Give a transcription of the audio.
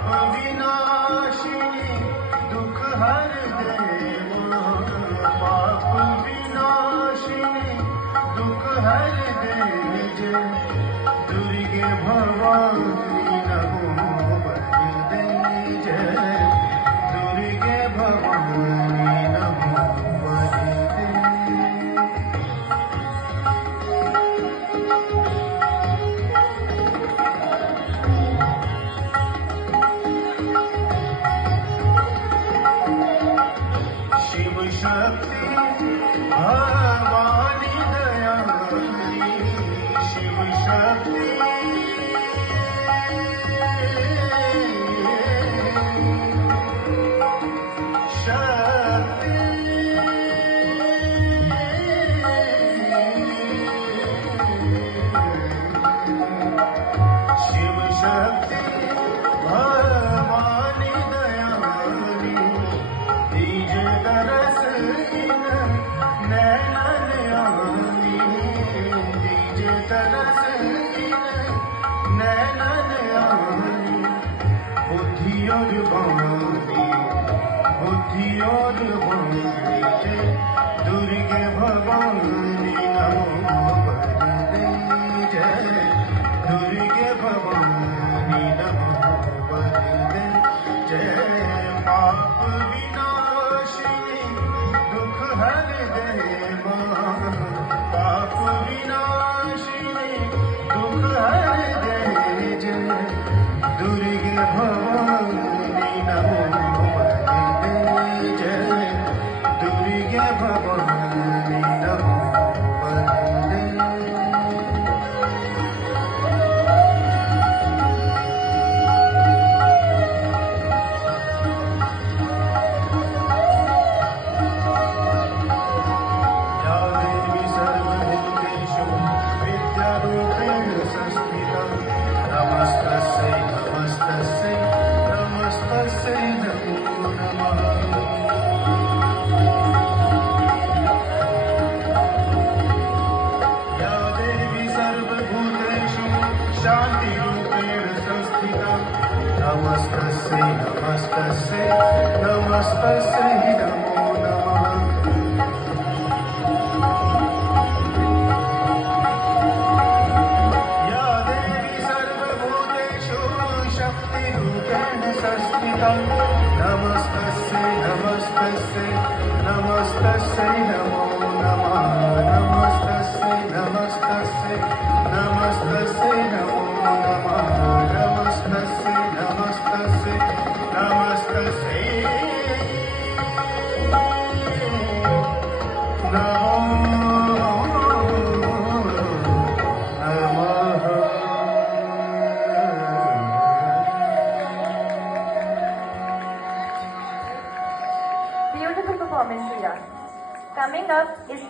पाप विनाशिनी दुख हर देवा, पाप विनाशिनी दुख हर दे जय दुर्गे भवानी नमो वरदे जय दुर्गे भवानी नमो वरदे। शिव शक्ति भवानी दयानी, शिव शक्ति शक्ति शिव शक्ति भवानी दयानी, दीज तरस इन नैनन आनी, दीज तरस इन नैनन आनी, बुद्धि और वाणी, बुद्धि और वाणी जय दुर्गे भवानी नमो वरदे जय दुर्गे भवानी नमो वरदे जय। पाप विनाशिनी दुख हर देवा, पाप विनाशिनी दुख हर दे जय दुर्गे भवानी नमो वरदे जय दुर्गे भवानी नमो वरदे। नमस्तस्यै नमस्तस्यै नमस्तस्यै नमो नमः। या देवी सर्वभूतेषु शान्तिरूपेण संस्थिता, नमस्तस्यै नमस्तस्यै नमस्तस्यै नमो नमः। नमस्तस्यै नमस्तस्यै नमस्तस्यै नमो नमः। नमस्तस्यै नमस्तस्यै नमस्तस्यै नमो नमः। नमस्तस्यै नमस्तस्यै नमस्तस्यै Beautiful performance, Priya. Coming up is